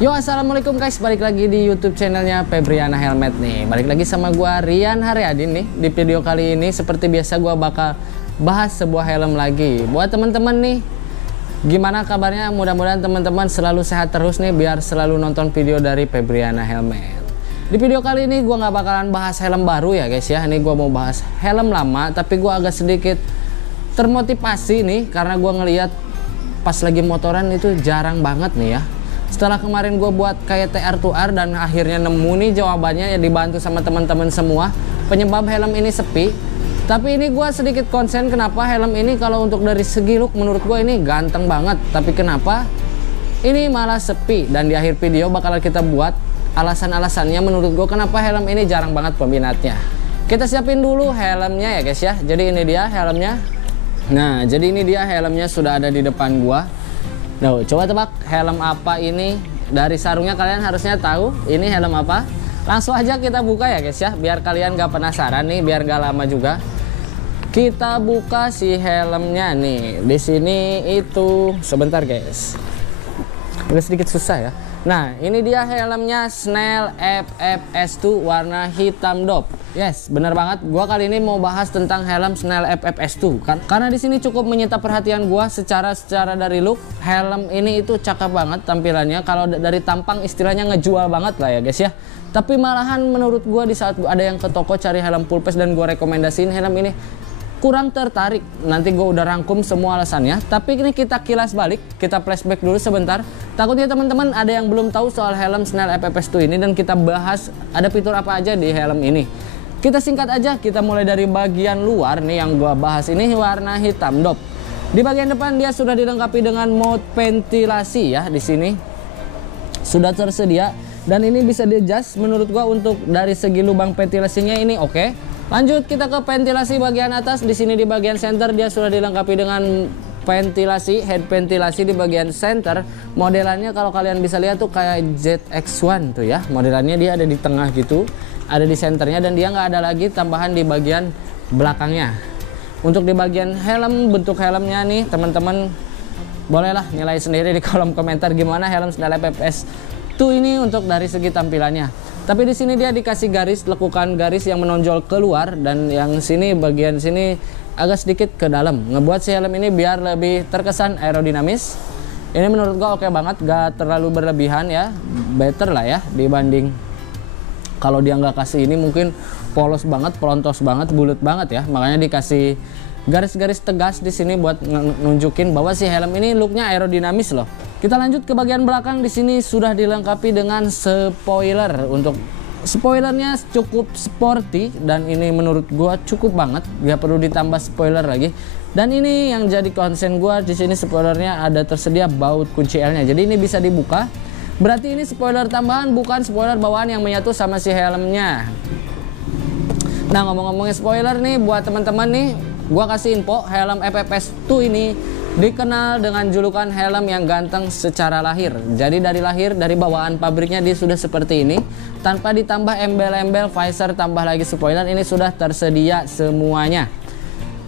Yo, assalamualaikum guys, balik lagi di YouTube channelnya Febriana Helmet nih. Balik lagi sama gua Rian Haryadin nih. Di video kali ini seperti biasa gua bakal bahas sebuah helm lagi. Buat teman-teman nih, gimana kabarnya? Mudah-mudahan teman-teman selalu sehat terus nih, biar selalu nonton video dari Febriana Helmet. Di video kali ini gua nggak bakalan bahas helm baru ya guys ya. Ini gua mau bahas helm lama, tapi gua agak sedikit termotivasi nih karena gua ngeliat pas lagi motoran itu jarang banget nih ya. Setelah kemarin gue buat kayak TR2R dan akhirnya nemu nih jawabannya, ya dibantu sama teman-teman semua, penyebab helm ini sepi. Tapi ini gue sedikit konsen kenapa helm ini kalau untuk dari segi look menurut gue ini ganteng banget, tapi kenapa ini malah sepi. Dan di akhir video bakal kita buat alasan-alasannya menurut gue kenapa helm ini jarang banget peminatnya. Kita siapin dulu helmnya ya guys ya. Jadi ini dia helmnya. Nah, jadi ini dia helmnya sudah ada di depan gua. Nah, coba tebak helm apa ini? Dari sarungnya kalian harusnya tahu ini helm apa. Langsung aja kita buka ya guys ya, biar kalian gak penasaran nih, biar gak lama juga. Kita buka si helmnya nih. Di sini itu sebentar guys. Udah sedikit susah ya. Nah, ini dia helmnya Snell FFS2 warna hitam dop. Yes, bener banget. Gua kali ini mau bahas tentang helm Snell FFS2 kan. Karena di sini cukup menyita perhatian gua secara dari look. Helm ini itu cakep banget tampilannya. Kalau dari tampang istilahnya ngejual banget lah ya guys ya. Tapi malahan menurut gua di saat ada yang ke toko cari helm full face dan gua rekomendasiin helm ini, kurang tertarik. Nanti gue udah rangkum semua alasannya, tapi ini kita kilas balik, kita flashback dulu sebentar. Takutnya teman-teman ada yang belum tahu soal helm Snell FFS2 ini, dan kita bahas ada fitur apa aja di helm ini. Kita singkat aja, kita mulai dari bagian luar nih yang gue bahas ini warna hitam dop. Di bagian depan dia sudah dilengkapi dengan mode ventilasi ya, di sini sudah tersedia, dan ini bisa di-adjust menurut gue untuk dari segi lubang ventilasinya ini oke. Lanjut kita ke ventilasi bagian atas. Di sini di bagian center dia sudah dilengkapi dengan ventilasi, head ventilasi di bagian center. Modelannya kalau kalian bisa lihat tuh kayak ZX1 tuh ya. Modelannya dia ada di tengah gitu, ada di centernya, dan dia nggak ada lagi tambahan di bagian belakangnya. Untuk di bagian helm, bentuk helmnya nih teman-teman bolehlah nilai sendiri di kolom komentar gimana helm Snell FFS2 ini untuk dari segi tampilannya. Tapi di sini dia dikasih garis, lekukan garis yang menonjol keluar, dan yang sini bagian sini agak sedikit ke dalam, ngebuat si helm ini biar lebih terkesan aerodinamis. Ini menurut gua oke banget, gak terlalu berlebihan ya, better lah ya dibanding kalau dia nggak kasih ini mungkin polos banget, pelontos banget, bulat banget ya. Makanya dikasih garis-garis tegas di sini buat nunjukin bahwa si helm ini looknya aerodinamis loh. Kita lanjut ke bagian belakang. Di sini sudah dilengkapi dengan spoiler. Untuk spoilernya cukup sporty, dan ini menurut gua cukup banget, gak perlu ditambah spoiler lagi. Dan ini yang jadi konsen gua di sini, spoilernya ada tersedia baut kunci L-nya. Jadi ini bisa dibuka. Berarti ini spoiler tambahan, bukan spoiler bawaan yang menyatu sama si helmnya. Nah, ngomong-ngomongin spoiler nih buat teman-teman nih, gua kasih info, helm FFS2 ini dikenal dengan julukan helm yang ganteng secara lahir. Jadi dari lahir, dari bawaan pabriknya dia sudah seperti ini, tanpa ditambah embel-embel, visor, tambah lagi spoiler, ini sudah tersedia semuanya.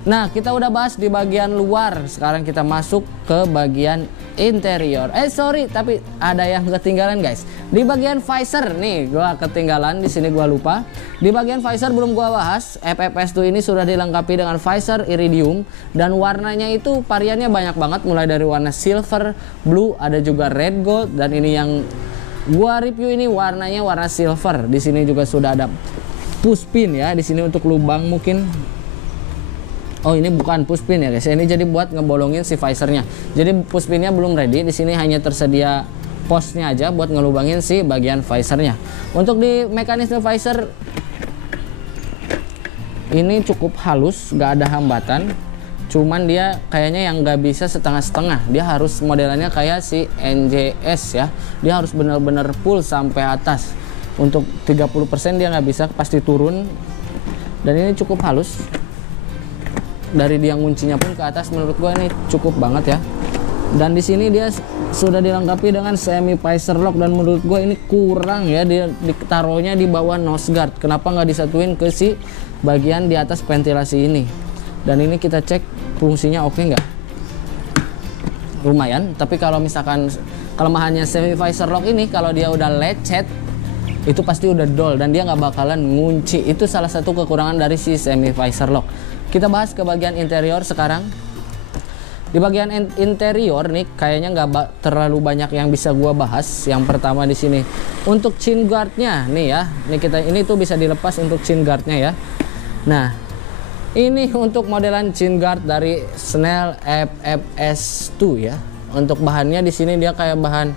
Nah, kita udah bahas di bagian luar. Sekarang kita masuk ke bagian interior. Sorry, tapi ada yang ketinggalan guys. Di bagian visor nih, gua ketinggalan di sini, gua lupa. Di bagian visor belum gua bahas. FFS2 ini sudah dilengkapi dengan visor iridium, dan warnanya itu variannya banyak banget, mulai dari warna silver, blue, ada juga red gold, dan ini yang gua review ini warnanya warna silver. Di sini juga sudah ada push pin ya, di sini untuk lubang mungkin. Oh, ini bukan push pin ya guys. Ini jadi buat ngebolongin si visornya. Jadi push pinnya belum ready. Di sini hanya tersedia posnya aja buat ngelubangin si bagian visornya. Untuk di mekanisme visor ini cukup halus, gak ada hambatan. Cuman dia kayaknya yang gak bisa setengah-setengah. Dia harus modelannya kayak si NJS ya. Dia harus bener-bener full sampai atas. Untuk 30% dia nggak bisa, pasti turun. Dan ini cukup halus. Dari dia kuncinya pun ke atas menurut gua ini cukup banget ya. Dan di sini dia sudah dilengkapi dengan semi visor lock, dan menurut gua ini kurang ya, dia ditaruhnya di bawah nose guard. Kenapa nggak disatuin ke si bagian di atas ventilasi ini? Dan ini kita cek fungsinya oke nggak? Lumayan. Tapi kalau misalkan Kelemahannya semi visor lock ini, kalau dia udah lecet itu pasti udah dol dan dia nggak bakalan ngunci. Itu salah satu kekurangan dari si semi visor lock. Kita bahas ke bagian interior sekarang. Di bagian interior nih kayaknya nggak terlalu banyak yang bisa gua bahas. Yang pertama di sini untuk chin guardnya nih ya, ini tuh bisa dilepas untuk chin guardnya ya. Nah ini untuk modelan chin guard dari Snell FFS2 ya. Untuk bahannya di sini dia kayak bahan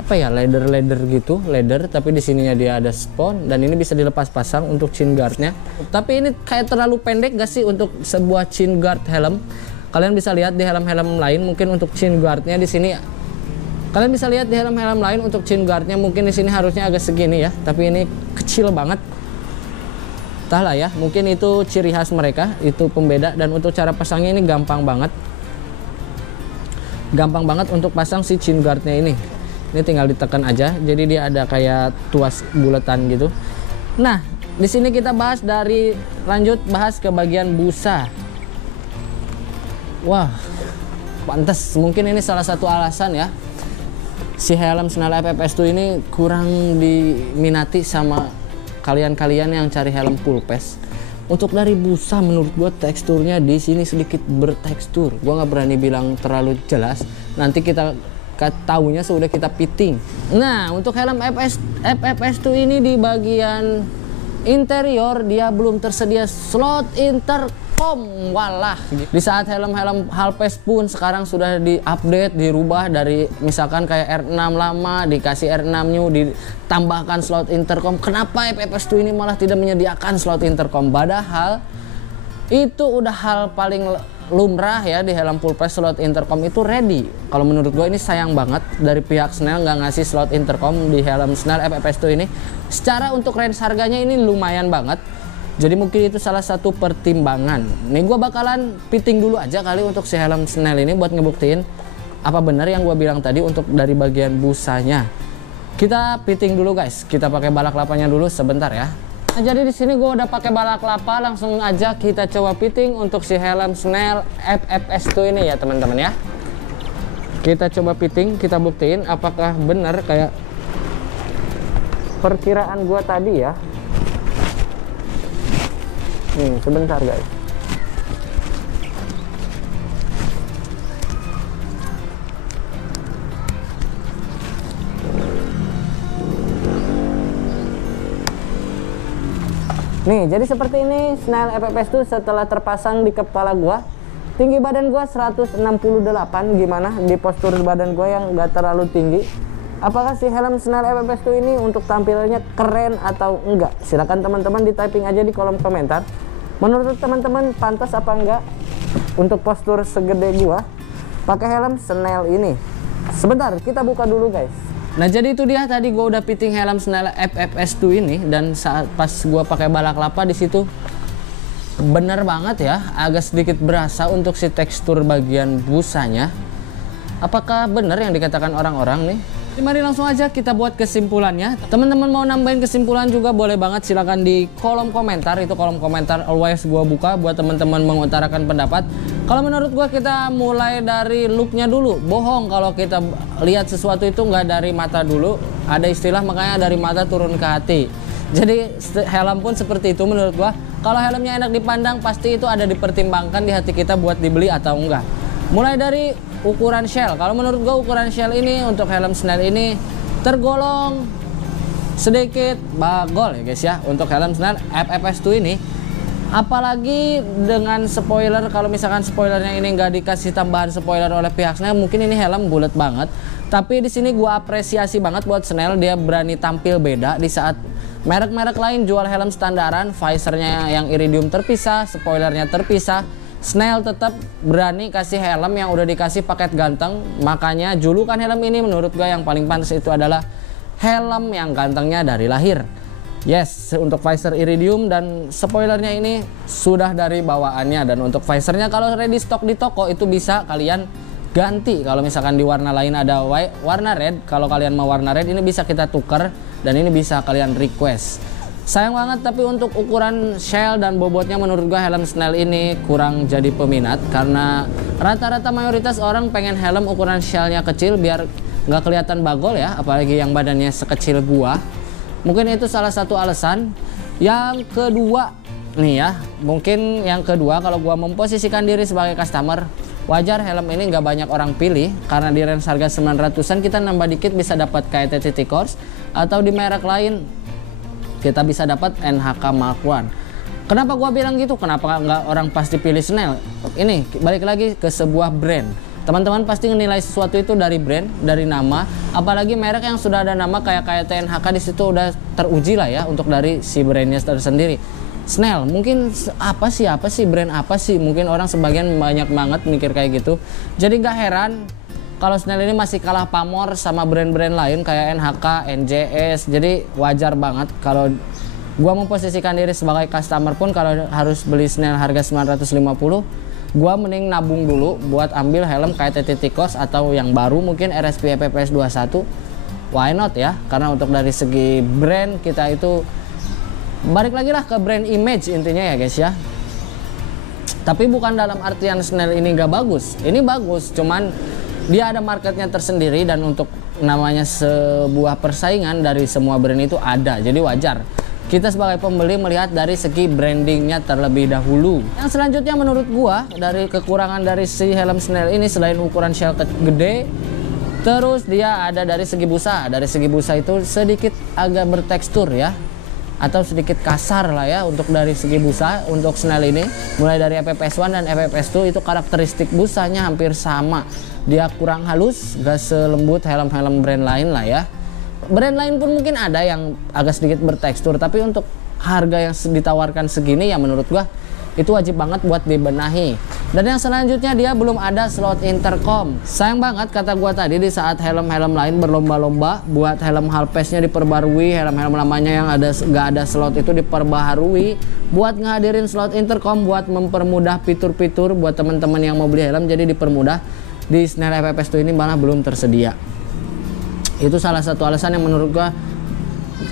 apa ya, leather gitu, leather, tapi di sininya dia ada spon dan ini bisa dilepas pasang untuk chin guardnya. Tapi ini kayak terlalu pendek gak sih untuk sebuah chin guard helm? Kalian bisa lihat di helm-helm lain mungkin untuk chin guardnya di sini. Kalian bisa lihat di helm-helm lain untuk chin guardnya mungkin di sini harusnya agak segini ya, tapi ini kecil banget. Entahlah ya, mungkin itu ciri khas mereka, itu pembeda. Dan untuk cara pasangnya ini gampang banget. Gampang banget untuk pasang si chin guardnya ini. Ini tinggal ditekan aja, jadi dia ada kayak tuas buletan gitu. Nah, di sini kita lanjut bahas ke bagian busa. Wah, pantas mungkin ini salah satu alasan ya si helm Snell FFS2 ini kurang diminati sama kalian-kalian yang cari helm full face. Untuk dari busa menurut gua teksturnya di sini sedikit bertekstur. Gua nggak berani bilang terlalu jelas. Nanti kita tahunya sudah kita fitting. Nah, untuk helm FFS2 ini di bagian interior dia belum tersedia slot intercom. Walah, di saat helm-helm halves pun sekarang sudah diupdate, dirubah dari misalkan kayak R6 lama dikasih R6 new ditambahkan slot intercom. Kenapa FFS2 ini malah tidak menyediakan slot intercom? Padahal itu udah hal paling lumrah ya di helm full face, slot intercom itu ready. Kalau menurut gue ini sayang banget dari pihak Snell nggak ngasih slot intercom di helm Snell FFS2 ini. Secara untuk range harganya ini lumayan banget, jadi mungkin itu salah satu pertimbangan. Nih gue bakalan fitting dulu aja kali untuk si helm Snell ini buat ngebuktiin apa benar yang gue bilang tadi untuk dari bagian busanya. Kita fitting dulu guys, kita pakai balak lapanya dulu sebentar ya. Nah, jadi di sini gue udah pakai balak lapa, langsung aja kita coba fitting untuk si helm Snell FFS2 ini ya teman-teman ya. Kita coba fitting, kita buktiin apakah benar kayak perkiraan gue tadi ya. Nih sebentar guys. Nih, jadi seperti ini Snell FFS2 setelah terpasang di kepala gua. Tinggi badan gua 168, gimana di postur badan gua yang gak terlalu tinggi? Apakah si helm Snell FFS2 ini untuk tampilannya keren atau enggak? Silahkan teman-teman di typing aja di kolom komentar. Menurut teman-teman pantas apa enggak untuk postur segede gua pakai helm Snell ini? Sebentar, kita buka dulu guys. Nah jadi itu dia tadi gue udah fitting helm Snell FFS2 ini, dan saat pas gue pakai balak lapa di situ bener banget ya, agak sedikit berasa untuk si tekstur bagian busanya. Apakah bener yang dikatakan orang-orang nih? Mari langsung aja kita buat kesimpulannya. Teman-teman mau nambahin kesimpulan juga boleh banget, silakan di kolom komentar. Itu kolom komentar always gua buka buat teman-teman mengutarakan pendapat. Kalau menurut gua kita mulai dari looknya dulu. Bohong kalau kita lihat sesuatu itu nggak dari mata dulu. Ada istilah makanya dari mata turun ke hati. Jadi helm pun seperti itu menurut gua. Kalau helmnya enak dipandang pasti itu ada dipertimbangkan di hati kita buat dibeli atau enggak. Mulai dari ukuran shell. Kalau menurut gue ukuran shell ini untuk helm Snell ini tergolong sedikit bagol ya guys ya untuk helm Snell FFS2 ini. Apalagi dengan spoiler, kalau misalkan spoilernya ini nggak dikasih tambahan spoiler oleh pihak Snell, mungkin ini helm bulat banget. Tapi di sini gue apresiasi banget buat Snell, dia berani tampil beda di saat merek-merek lain jual helm standaran, visornya yang iridium terpisah, spoilernya terpisah. Snell tetap berani kasih helm yang udah dikasih paket ganteng. Makanya julukan helm ini menurut gue yang paling pantas itu adalah helm yang gantengnya dari lahir. Yes, untuk visor iridium dan spoilernya ini sudah dari bawaannya. Dan untuk visornya kalau ready stock di toko itu bisa kalian ganti. Kalau misalkan di warna lain ada warna red, kalau kalian mau warna red ini bisa kita tukar dan ini bisa kalian request. Sayang banget tapi untuk ukuran shell dan bobotnya menurut gua helm Snell ini kurang jadi peminat, karena rata-rata mayoritas orang pengen helm ukuran shellnya kecil biar nggak kelihatan bagol ya, apalagi yang badannya sekecil gua. Mungkin itu salah satu alasan. Yang kedua nih ya, mungkin yang kedua kalau gua memposisikan diri sebagai customer, wajar helm ini nggak banyak orang pilih karena di range harga 900-an kita nambah dikit bisa dapat kayak TTT Course, atau di merek lain kita bisa dapat NHK Mark I. Kenapa gua bilang gitu? Kenapa nggak orang pasti pilih Snell? Ini balik lagi ke sebuah brand. Teman-teman pasti menilai sesuatu itu dari brand, dari nama, apalagi merek yang sudah ada nama kayak TNHK di situ udah teruji lah ya untuk dari si brandnya tersendiri. Snell, mungkin apa sih brand apa sih? Mungkin orang sebagian banyak banget mikir kayak gitu. Jadi nggak heran kalau Snell ini masih kalah pamor sama brand-brand lain kayak NHK, NJS. Jadi wajar banget kalau gua memposisikan diri sebagai customer pun kalau harus beli Snell harga 950, gua mending nabung dulu buat ambil helm kayak TTT Course atau yang baru mungkin RSP EPPS 21. Why not ya? Karena untuk dari segi brand kita itu balik lagi lah ke brand image intinya ya guys ya. Tapi bukan dalam artian Snell ini nggak bagus. Ini bagus, cuman dia ada marketnya tersendiri dan untuk namanya sebuah persaingan dari semua brand itu ada. Jadi wajar kita sebagai pembeli melihat dari segi brandingnya terlebih dahulu. Yang selanjutnya menurut gua dari kekurangan dari si helm Snell ini selain ukuran shell gede, terus dia ada dari segi busa. Dari segi busa itu sedikit agak bertekstur ya, atau sedikit kasar lah ya untuk dari segi busa untuk Snell ini. Mulai dari EPPS 1 dan EPPS 2 itu karakteristik busanya hampir sama. Dia kurang halus, gak selembut helm-helm brand lain lah ya. Brand lain pun mungkin ada yang agak sedikit bertekstur, tapi untuk harga yang ditawarkan segini ya menurut gua itu wajib banget buat dibenahi. Dan yang selanjutnya dia belum ada slot intercom. Sayang banget kata gua tadi di saat helm-helm lain berlomba-lomba buat helm halpesnya diperbarui, helm-helm lamanya yang nggak ada slot itu diperbaharui buat ngadirin slot intercom buat mempermudah fitur-fitur buat teman-teman yang mau beli helm, jadi dipermudah. Di Snell EPPS 2 ini malah belum tersedia. Itu salah satu alasan yang menurut gua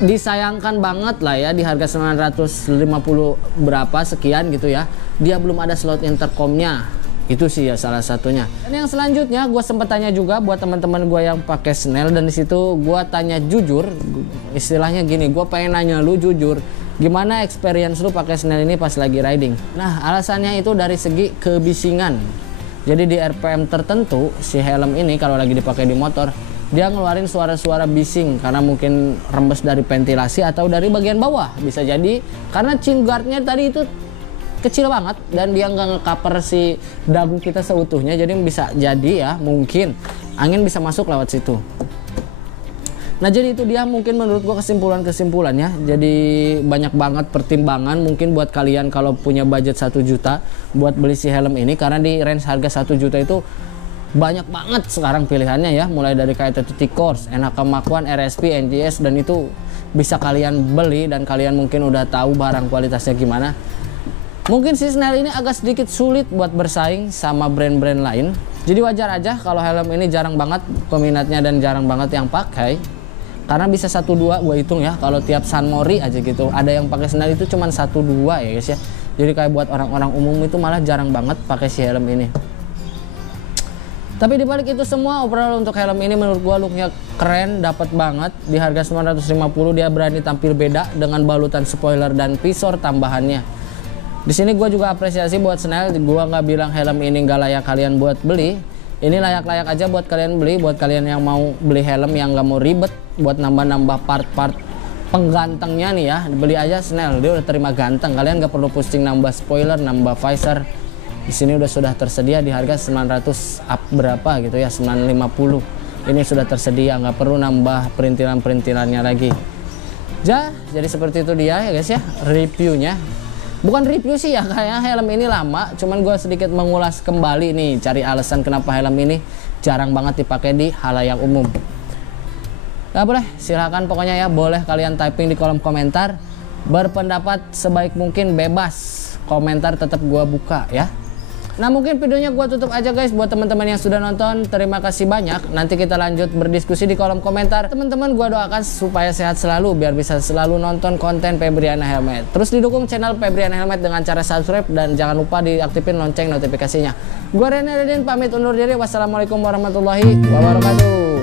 disayangkan banget lah ya, di harga 950 berapa sekian gitu ya, dia belum ada slot intercomnya. Itu sih ya salah satunya. Dan yang selanjutnya gue sempat tanya juga buat teman-teman gue yang pakai Snell, dan disitu gue tanya jujur, istilahnya gini, gue pengen nanya lu jujur, gimana experience lu pakai Snell ini pas lagi riding. Nah alasannya itu dari segi kebisingan. Jadi di RPM tertentu si helm ini kalau lagi dipakai di motor, dia ngeluarin suara-suara bising karena mungkin rembes dari ventilasi atau dari bagian bawah. Bisa jadi karena chin guardnya tadi itu kecil banget dan dia nggak nge-cover si dagu kita seutuhnya, jadi bisa jadi ya mungkin angin bisa masuk lewat situ. Nah jadi itu dia mungkin menurut gua kesimpulannya. Jadi banyak banget pertimbangan mungkin buat kalian kalau punya budget 1 juta buat beli si helm ini, karena di range harga 1 juta itu banyak banget sekarang pilihannya ya, mulai dari kayak TTT Course, NHK Mark I, RSP, NJS, dan itu bisa kalian beli dan kalian mungkin udah tahu barang kualitasnya gimana. Mungkin si Snell ini agak sedikit sulit buat bersaing sama brand-brand lain. Jadi wajar aja kalau helm ini jarang banget peminatnya dan jarang banget yang pakai. Karena bisa 1-2 gue hitung ya, kalau tiap San Mori aja gitu ada yang pakai Snell itu cuma 1-2 ya guys ya. Jadi kayak buat orang-orang umum itu malah jarang banget pakai si helm ini. Tapi dibalik itu semua, overall untuk helm ini menurut gua looknya keren, dapat banget. Di harga 950 dia berani tampil beda dengan balutan spoiler dan visor tambahannya. Di sini gua juga apresiasi buat Snell. Gua nggak bilang helm ini nggak layak kalian buat beli. Ini layak-layak aja buat kalian beli, buat kalian yang mau beli helm yang nggak mau ribet buat nambah-nambah part-part penggantengnya nih ya. Beli aja Snell, dia udah terima ganteng. Kalian nggak perlu pusing nambah spoiler, nambah visor. Di sini sudah tersedia di harga 900 up berapa gitu ya, 950. Ini sudah tersedia, nggak perlu nambah perintilan-perintilannya lagi. Jadi seperti itu dia ya guys ya reviewnya. Bukan review sih ya, kayak helm ini lama, cuman gue sedikit mengulas kembali nih, cari alasan kenapa helm ini jarang banget dipakai di halayak umum. Nah boleh, silahkan pokoknya ya, boleh kalian typing di kolom komentar. Berpendapat sebaik mungkin, bebas. Komentar tetap gue buka ya. Nah mungkin videonya gue tutup aja guys. Buat teman-teman yang sudah nonton, terima kasih banyak. Nanti kita lanjut berdiskusi di kolom komentar. Teman-teman gue doakan supaya sehat selalu, biar bisa selalu nonton konten Febriana Helmet. Terus didukung channel Febriana Helmet dengan cara subscribe, dan jangan lupa diaktifin lonceng notifikasinya. Gue Rian Haryadin pamit undur diri. Wassalamualaikum warahmatullahi wabarakatuh.